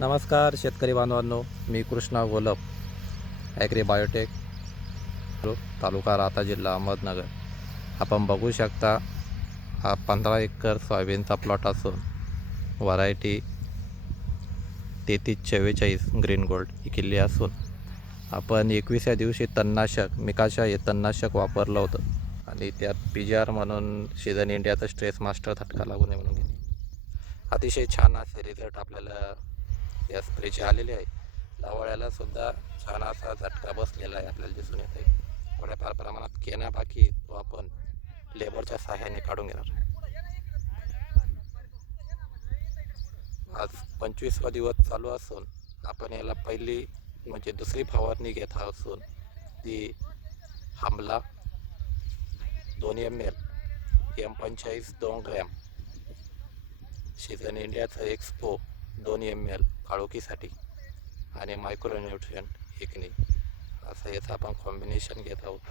नमस्कार शेतकरी बांधवांनो, मी कृष्णा गोलप, ॲग्री बायोटेक, तालुका राहता, जिल्हा अहमदनगर. आपण बघू शकता, हा 15 एकर सोयाबीनचा प्लॉट असून व्हरायटी 3344 ग्रीन गोल्ड ही किल्ली असून आपण 21व्या दिवशी तणनाशक मिकाशा हे तणनाशक वापरलं होतं आणि त्यात PGR म्हणून सीझन इंडियाचं स्ट्रेस मास्टर झटका लागू नये म्हणून अतिशय छान असे रिझल्ट आपल्याला या स्प्रेचे आलेले आहे. लावळ्याला सुद्धा छान असा झटका बसलेला आहे, आपल्याला दिसून येत आहे. थोड्याफार प्रमाणात केना बाकी तो आपण लेबरच्या सहाय्याने काढून घेणार. आज 25वा दिवस चालू असून आपण याला पहिली म्हणजे दुसरी फवारणी घेत असून ती हमला 2 ml, M45 2 ग्रॅम, सीझन इंडियाचं एक्सपो 2 ml काळोखीसाठी आणि मायक्रोन्यूट्रियंट 1 असं याचं आपण कॉम्बिनेशन घेत आहोत.